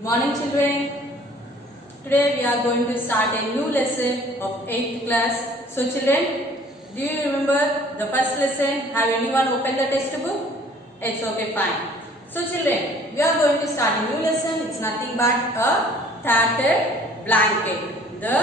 Morning children. Today we are going to start a new lesson of 8th class. So children, do you remember the first lesson? Have anyone opened the textbook? It's okay, fine. So children, we are going to start a new lesson. It's nothing but a tattered blanket. The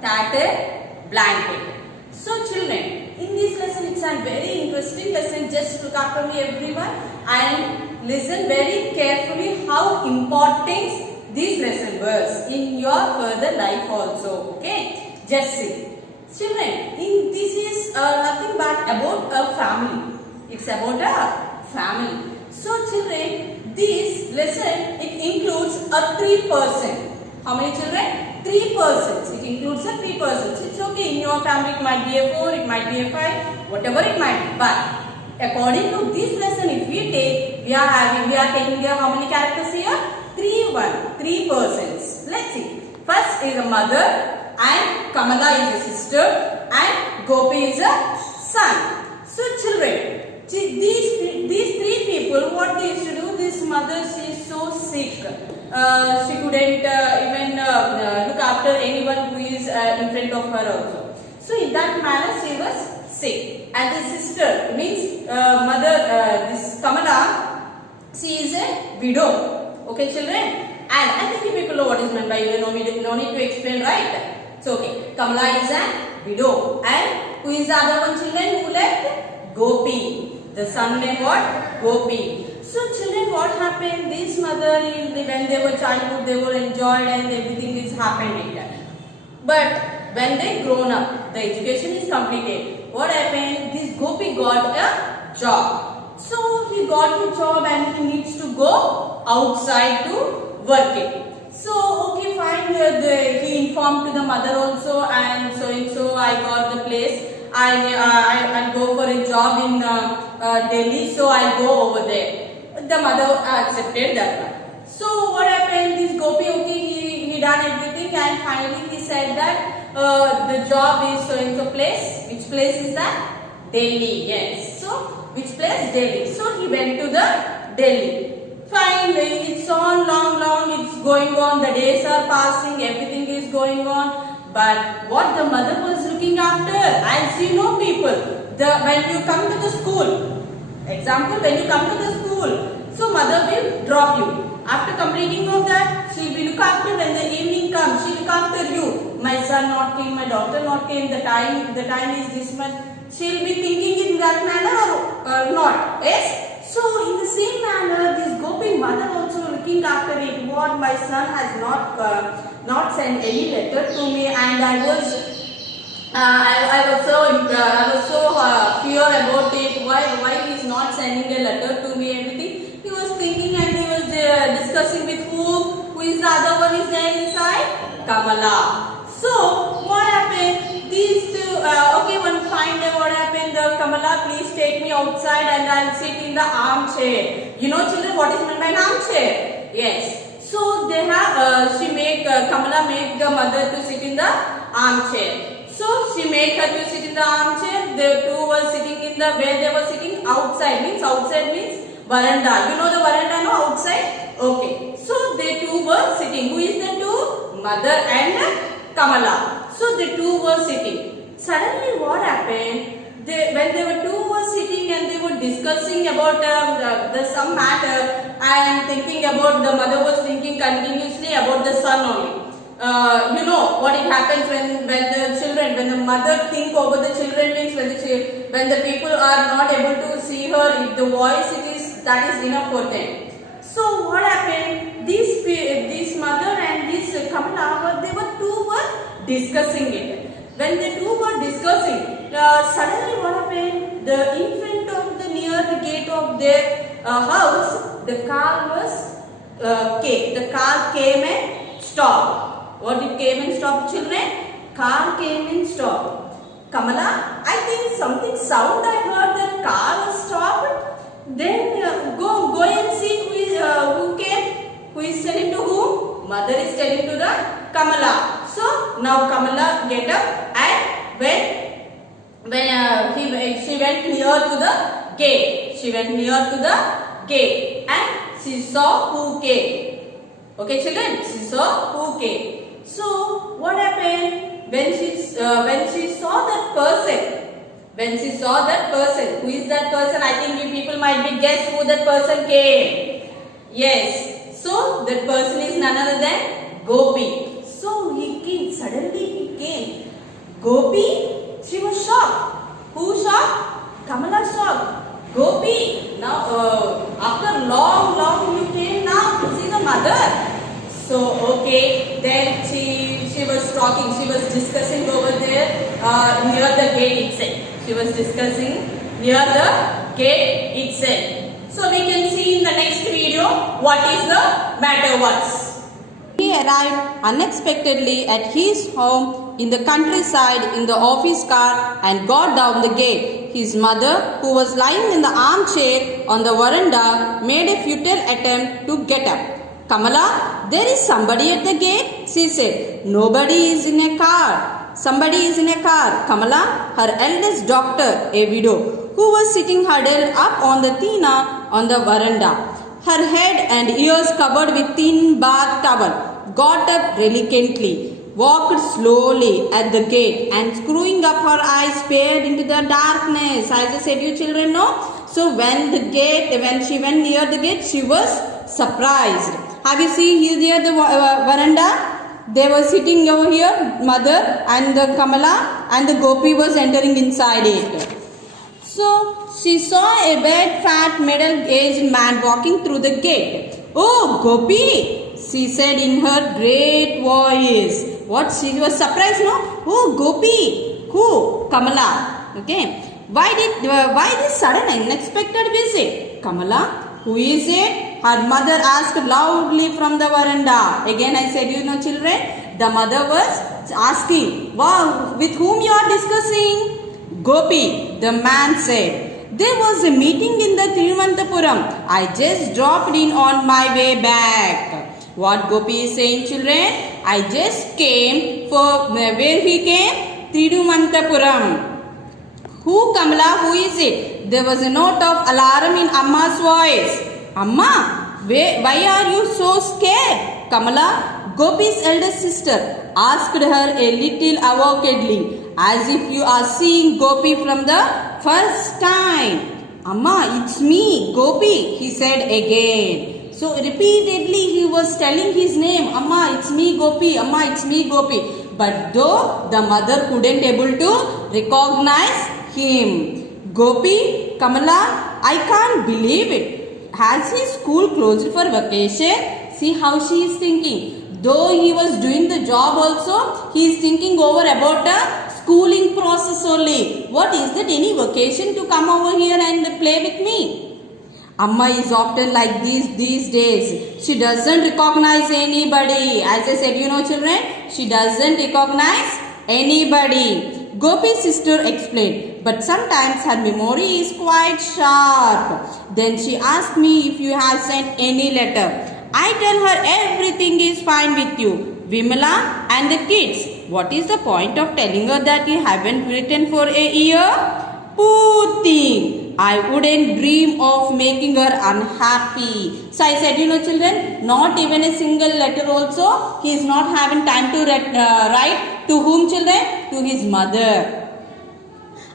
tattered blanket. So children, in this lesson it's a very interesting lesson. Just look after me everyone and listen very carefully how important this lesson was in your further life also. Okay, just see. Children, this is nothing but about a family. It's about a family. So children, this lesson it includes a 3 persons. How many children? 3 persons. It includes a 3 persons. It's okay. In your family it might be a 4, it might be a 5, whatever it might be. But according to this lesson, if we take, we are taking here how many characters here? 3 persons. Let's see. First is a mother, and Kamala is a sister, and Gopi is a son. So children, these 3 people, what they used to do? This mother, she is so sick. She couldn't even look after anyone who is in front of her also. So in that manner, she was sick. And the sister means mother, this Kamala, she is a widow. Okay, children. And I think people know what is meant by widow. No need to explain, right? So okay, Kamala is a widow. And who is the other one, children? Who left? Gopi. The son name what? Gopi. So children, what happened? This mother, when they were childhood, they were enjoyed and everything is happened. But when they grown up, the education is completed. What happened? This Gopi got a job. So he got a job and he needs to go outside to work it. So okay, fine. He informed to the mother also, and so I got the place. I'll go for a job in Delhi, so I'll go over there. The mother accepted that one. So what happened? This Gopi, okay, he done everything, and finally he said that the job is so and so place. Which place is that? Delhi. Yes. So which place? Delhi. So he went to the Delhi. Fine. It's on long. It's going on. The days are passing. Everything is going on. But what the mother was looking after, as you know, people, when you come to the school, example, when you come to the school, so mother will drop you. After completing of that, she will look after. When the evening comes, she will look after you. My son not came, my daughter not came. The time is this much. She will be thinking in that manner or not. Yes. So in the same manner, this Gopi mother also looking after it. What my son has not sent any letter to me, and I was so fear about it. Why he is not sending a letter to me? Everything he was thinking, and he was discussing with who is the other one is there inside? Kamala. So what happened? These two. Okay, one fine day. What happened? The Kamala, please take me outside, and I'll sit in the armchair. You know, children, what is meant by an armchair? Yes. So they have. Kamala make the mother to sit in the armchair. So she made her to sit in the armchair. The two were sitting in the where they were sitting outside. Outside means veranda. You know the veranda, no? Outside. Okay. So they two were sitting. Who is the two? Mother and Kamala. So the two were sitting. Suddenly, what happened? When they were two were sitting and they were discussing about some matter, and thinking about the mother was thinking continuously about the son only. You know what it happens when the mother think over the children means when the people are not able to see her, if the voice that is enough for them. So what happened? This mother and this Kamala, two were discussing it. When the two were discussing, suddenly what happened? Near the gate of their house, the car came. The car came and stopped. What did came and stop, children? Car came and stopped. Kamala, I think something sound I heard, that car was stopped. Then go and see who came. Who is telling to whom? Mother is telling to the Kamala. So now Kamala get up, and she went near to the gate. She went near to the gate, and she saw who came. Okay, children, she saw who came. So what happened when she saw that person? When she saw that person, who is that person? I think you people might be guess who that person came. Yes. So that person is none other than Gopi. So he came. Suddenly he came. Gopi, she was shocked. Who shocked? Kamala shocked. Gopi, now after long you came now to see the mother. So okay, then she was talking. She was discussing over there near the gate itself. She was discussing near the gate itself. So we can see in the next video what is the matter was. He arrived unexpectedly at his home in the countryside in the office car and got down the gate. His mother, who was lying in the armchair on the veranda, made a futile attempt to get up. Kamala, there is somebody at the gate, she said. Nobody is in a car. Somebody is in a car. Kamala, her eldest daughter, a widow, who was sitting huddled up on the tina on the veranda, her head and ears covered with thin bath towel, got up reluctantly, walked slowly at the gate and screwing up her eyes peered into the darkness. As I said, you children know. So when she went near the gate, she was surprised. Have you seen here near the veranda? They were sitting over here, mother and the Kamala, and the Gopi was entering inside it. So she saw a big, fat, middle-aged man walking through the gate. Oh, Gopi, she said in her great voice. What? She was surprised, no? Oh, Gopi. Who? Kamala. Okay. Why this sudden unexpected visit? Kamala, who is it? Her mother asked loudly from the veranda. Again I said, you know children, the mother was asking, wow, with whom you are discussing? Gopi, the man said. There was a meeting in the Thiruvananthapuram. I just dropped in on my way back. What Gopi is saying, children? I just came for, where he came? Thiruvananthapuram. Who, Kamala? Who is it? There was a note of alarm in Amma's voice. Amma, why are you so scared? Kamala, Gopi's eldest sister, asked her a little awkwardly, as if you are seeing Gopi from the first time. Amma, it's me, Gopi, he said again. So repeatedly he was telling his name. Amma, it's me, Gopi. Amma, it's me, Gopi. But though the mother couldn't able to recognize him. Gopi, Kamala, I can't believe it. Has his school closed for vacation? See how she is thinking. Though he was doing the job also, he is thinking over about the schooling process only. What is that, any vacation to come over here and play with me? Amma is often like these days. She doesn't recognize anybody. As I said, you know children, she doesn't recognize anybody. Gopi's sister explained, but sometimes her memory is quite sharp. Then she asked me if you have sent any letter. I tell her everything is fine with you, Vimala and the kids. What is the point of telling her that you haven't written for a year? Poor thing. I wouldn't dream of making her unhappy. So I said, you know children, not even a single letter also. He is not having time to write. To whom children? To his mother.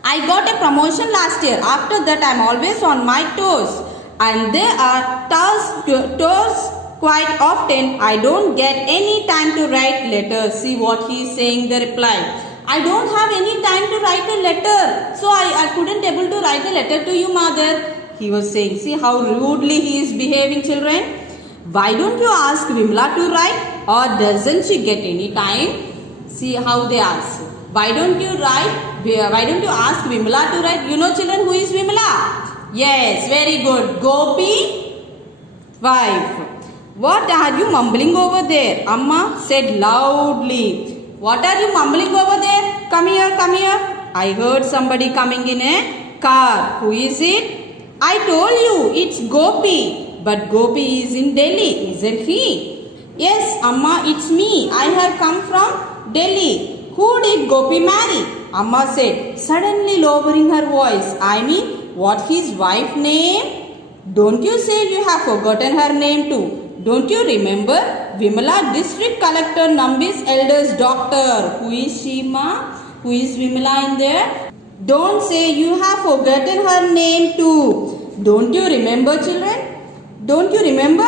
I got a promotion last year. After that I am always on my toes. And there are toes quite often. I don't get any time to write letters. See what he is saying, the reply. I don't have any time to write a letter. So I couldn't able to write a letter to you, mother. He was saying, see how rudely he is behaving, children. Why don't you ask Vimla to write? Or doesn't she get any time? See how they ask. Why don't you write? Why don't you ask Vimla to write? You know children, who is Vimla? Yes, very good. Gopi, wife. What are you mumbling over there? Amma said loudly. What are you mumbling over there? Come here, come here. I heard somebody coming in a car. Who is it? I told you, it's Gopi. But Gopi is in Delhi, isn't he? Yes, Amma, it's me. I have come from Delhi. Who did Gopi marry? Amma said, suddenly lowering her voice. I mean, what his wife name? Don't you say you have forgotten her name too? Don't you remember? Vimala, district collector Nambi's eldest daughter. Who is she, ma? Who is Vimala in there? Don't say you have forgotten her name too. Don't you remember, children? Don't you remember?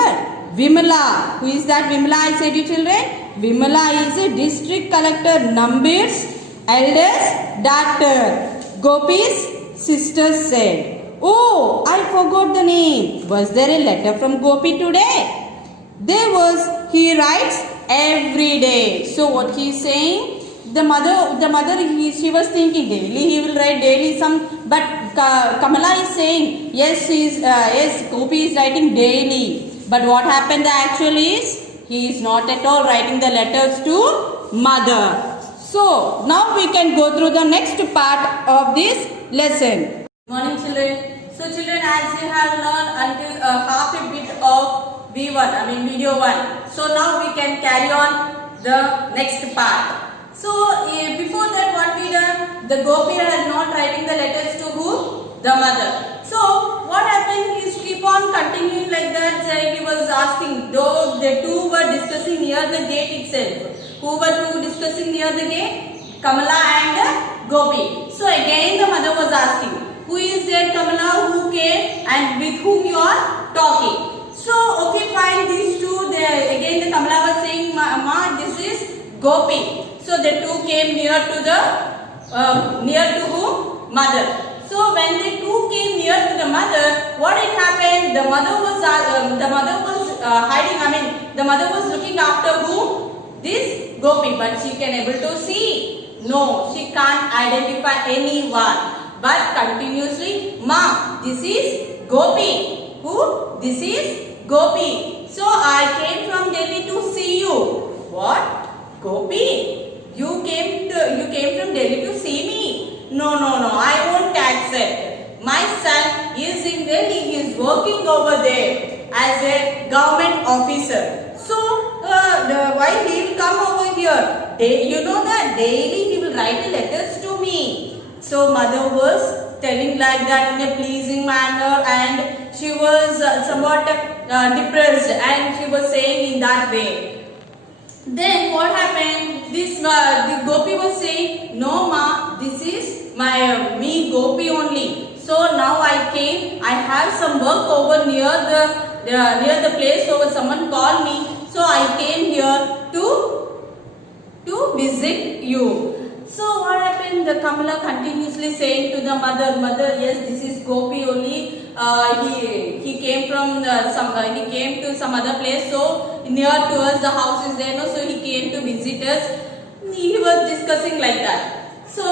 Vimala. Who is that Vimala, I said you children? Vimala is a district collector Nambir's eldest daughter. Gopi's sister said, oh, I forgot the name. Was there a letter from Gopi today? There was. He writes every day. So what he is saying? The mother, she was thinking daily he will write daily some, but Kamala is saying yes, Gopi is writing daily. But what happened actually is he is not at all writing the letters to mother. So now we can go through the next part of this lesson. Morning children. So children, as you have learned until half a bit of V1, video 1. So now we can carry on the next part. So before that what we done? The Gopi had not writing the letters to who? The mother. So what happened? He keep on continuing like that. He was asking, though the two were discussing near the gate itself. Who were two discussing near the gate? Kamala and Gopi. So again the mother was asking, who is there, Kamala? Who came and with whom you are talking? So okay, fine, these two. Again the Kamala was saying, Ma, this is Gopi. So the two came near to whom? Mother. So when the two came near to the mother, what had happened? The mother was hiding. The mother was looking after whom? This Gopi. But she can able to see? No, she can't identify anyone. But continuously, Ma, this is Gopi. Who? This is Gopi. So I came from Delhi to see you. What? Gopi? You came from Delhi to see me? No, I won't accept. My son is in Delhi. He is working over there as a government officer. So why he will come over here? You know that daily he will write letters to me. So mother was telling like that in a pleasing manner, and she was somewhat depressed, and she was saying in that way. Then what happened? The Gopi was saying, no ma, this is me Gopi only. So now I came. I have some work over near the place. So someone called me. So I came here to visit you. So what happened? The Kamala continuously saying to the mother, yes, this is Gopi only. He came from he came to some other place. So near to us the house is there. No, so he came to visit us. He was discussing like that. So,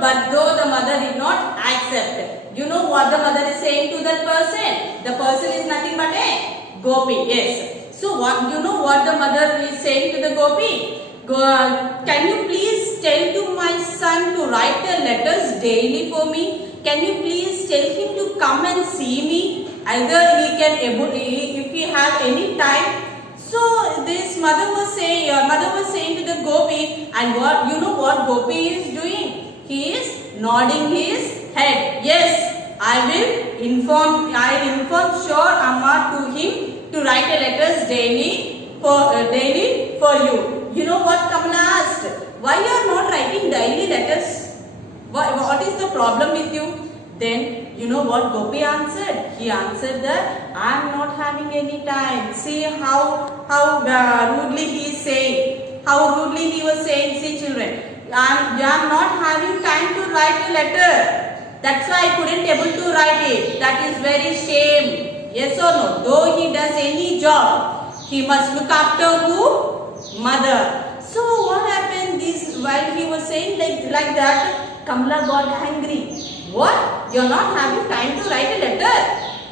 but though the mother did not accept, you know what the mother is saying to that person? The person is nothing but a Gopi. Yes. So what you know what the mother is saying to the Gopi? Can you please tell to my son to write the letters daily for me? Can you please tell him to come and see me? Either he can if he have any time. So this mother was saying to the Gopi, and what you know what Gopi is doing? He is nodding his head. Yes, I will inform sure Amma to him to write the letters daily for you. You know what Kamala asked? Why you are not writing daily letters? What is the problem with you? Then you know what Gopi answered? He answered that I am not having any time. See how rudely he is saying. How rudely he was saying. See children, I am not having time to write a letter. That's why I couldn't able to write it. That is very shame. Yes or no? Though he does any job, he must look after who? Mother. So what happened? While he was saying like that, Kamala got angry. What? You are not having time to write a letter?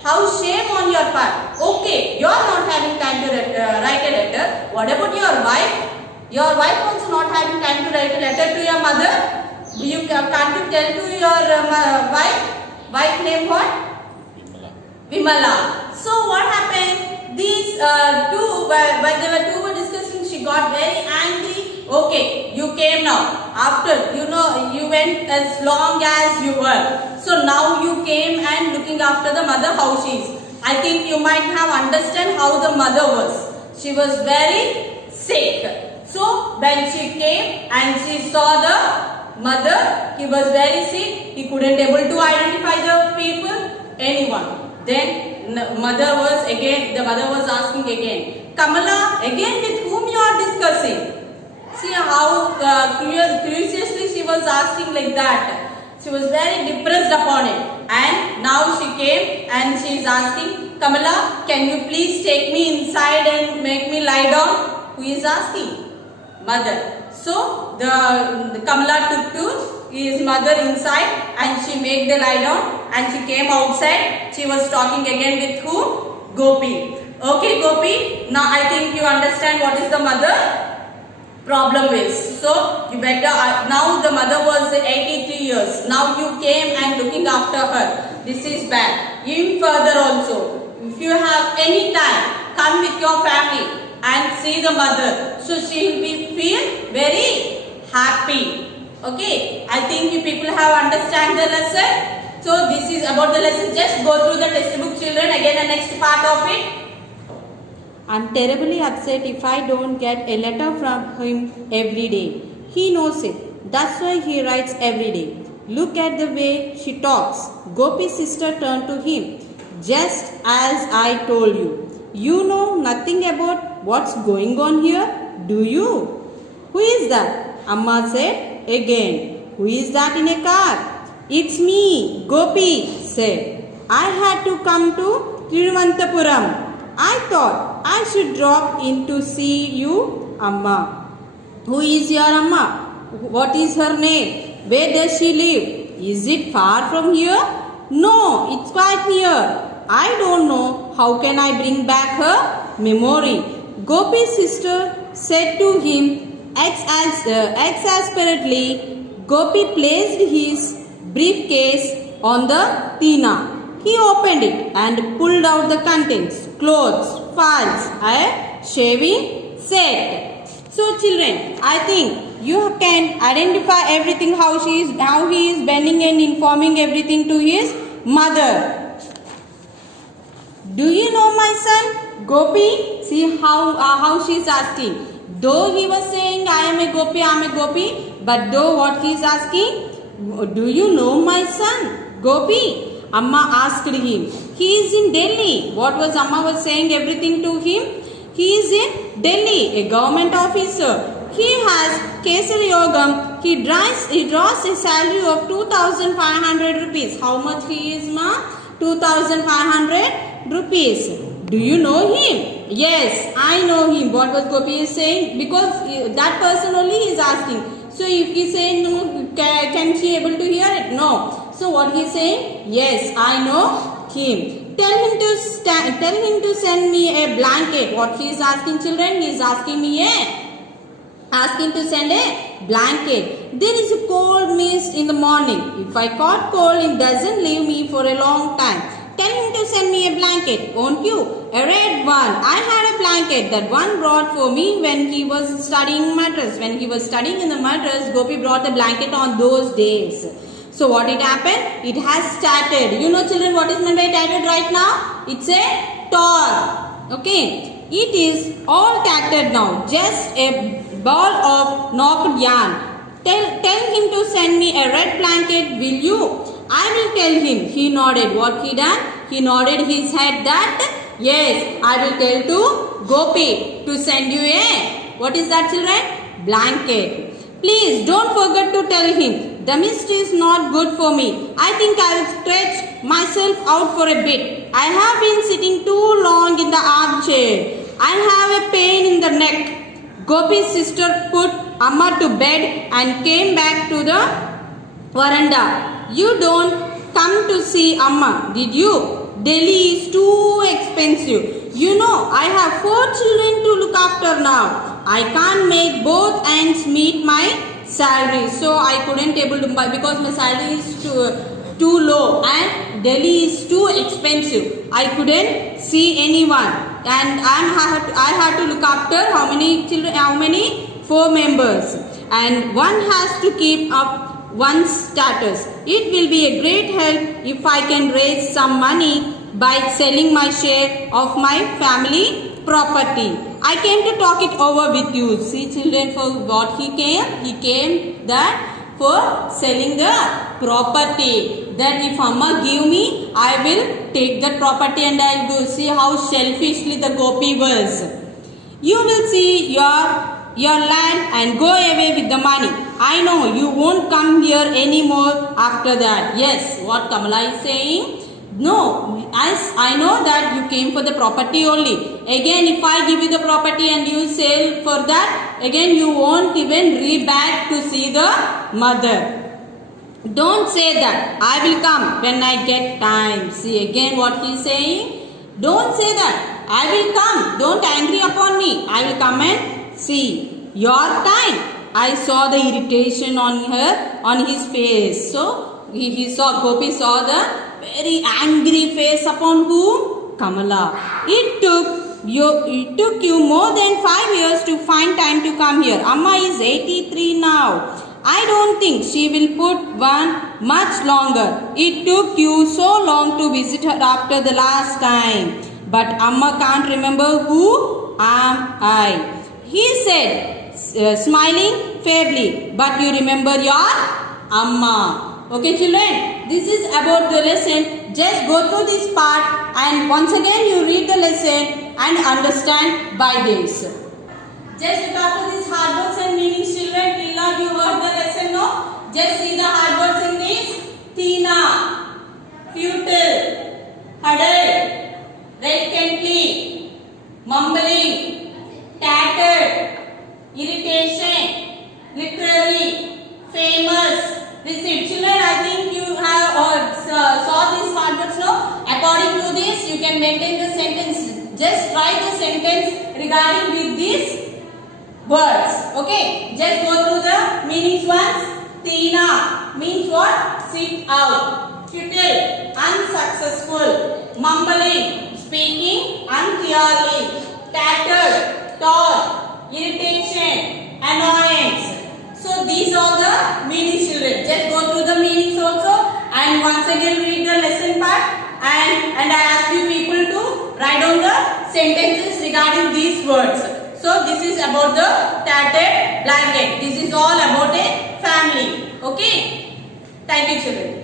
How shame on your part. Okay, you are not having time to write a letter. What about your wife? Your wife also not having time to write a letter to your mother? You can't you tell to your wife? Wife name what? Vimala. So what happened? These two, while they were discussing, she got very angry. Okay, you came now. After, you went as long as you were. So now you came and looking after the mother how she is. I think you might have understand how the mother was. she was very sick. So when she came and she saw the mother, he was very sick. He couldn't able to identify the people, anyone. Then the mother was asking again, Kamala, again with whom you are discussing? See how curiously she was asking like that. She was very depressed upon it. And now she came and she is asking, Kamala, can you please take me inside and make me lie down? Who is asking? Mother. So the Kamala took to his mother inside and she made the lie down and she came outside. She was talking again with who? Gopi. Okay Gopi, now I think you understand what is the mother problem is. So you better, now the mother was 83 years. Now you came and looking after her. This is bad. Even further also, if you have any time, come with your family and see the mother. So she will feel very happy. Okay, I think you people have understand the lesson. So this is about the lesson. Just go through the textbook, children. Again the next part of it. I'm terribly upset if I don't get a letter from him every day. He knows it. That's why he writes every day. Look at the way she talks. Gopi's sister turned to him. Just as I told you. You know nothing about what's going on here, do you? Who is that? Amma said again. Who is that in a car? It's me, Gopi said. I had to come to Thiruvananthapuram. I thought I should drop in to see you, Amma. Who is your Amma? What is her name? Where does she live? Is it far from here? No, it's quite near. I don't know. How can I bring back her memory? Gopi's sister said to him exasperately. Gopi placed his briefcase on the tina. He opened it and pulled out the contents, clothes, files, a shaving set. So children, I think you can identify everything how he is bending and informing everything to his mother. Do you know my son? Gopi? See how she is asking. Though he was saying I am a Gopi, but though what he is asking, do you know my son? Gopi? Amma asked him. He is in Delhi. What was Amma was saying everything to him? He is in Delhi, a government officer. He has Kesari Yogam. He draws a salary of 2,500 rupees. How much he is, ma? 2,500 rupees. Do you know him? Yes, I know him. What was Gopi is saying? Because that person only is asking. So if he say no, can she able to hear it? No. So what he is saying? Yes, I know him. Tell him to send me a blanket. What he is asking, children? He is asking to send a blanket. There is a cold mist in the morning. If I caught cold, it doesn't leave me for a long time. Tell him to send me a blanket, won't you? A red one. I had a blanket that one brought for me when he was studying Madras. When he was studying in the Madras, Gopi brought the blanket on those days. So what it happened? It has started. You know children what is meant by tattered right now? It's a torn. Okay. It is all tattered now. Just a ball of knocked yarn. Tell him to send me a red blanket, will you? I will tell him. He nodded. What he done? He nodded his head that yes, I will tell to Gopi to send you a, what is that children? Blanket. Please don't forget to tell him. The mist is not good for me. I think I will stretch myself out for a bit. I have been sitting too long in the armchair. I have a pain in the neck. Gopi's sister put Amma to bed and came back to the veranda. You don't come to see Amma, did you? Delhi is too expensive. You know, I have 4 children to look after now. I can't make both ends meet my salary. So I couldn't able to buy because my salary is too low and Delhi is too expensive. I couldn't see anyone and I had to look after how many children? How many? 4 members. And one has to keep up one's status. It will be a great help if I can raise some money by selling my share of my family property. I came to talk it over with you. See children, for what he came? He came that for selling the property. That if Amma give me, I will take that property and I will go. See how selfishly the gopi was. You will see your land and go away with the money. I know you won't come here anymore after that. Yes, what Kamala is saying? No, I know that you came for the property only. Again, if I give you the property and you sell for that, again you won't even back to see the mother. Don't say that. I will come when I get time. See again what he is saying. Don't say that. I will come. Don't angry upon me. I will come and see. Your time. I saw the irritation on his face. So Gopi saw the very angry face upon whom? Kamala. It took you more than 5 years to find time to come here. Amma is 83 now. I don't think she will put one much longer. It took you so long to visit her after the last time. But Amma can't remember who am I. He said, smiling feebly, but you remember your Amma. Okay children, this is about the lesson. Just go through this part and once again you read the lesson and understand by this. Just look after these hard words and meanings children. Till now you heard the lesson, no? Just see the hard words in this. Tina, futile, huddled, reluctantly, mumbling, tattered, irritation, literary, famous, receipt. Children, I think you have saw these hard words, no? According to this, you can maintain the sentence. Just write the sentence regarding with these words. Okay? Just go through the meanings once. Tina means what? Sit out. Futile, unsuccessful. Mumbling, speaking unclearly. Tattered, torn. Irritation, annoyance. So these are the meanings children. Just go through the meanings also and once again read the lesson part and I ask you people to write down the sentences regarding these words. So this is about the tattered blanket. This is all about a family. Okay? Thank you children.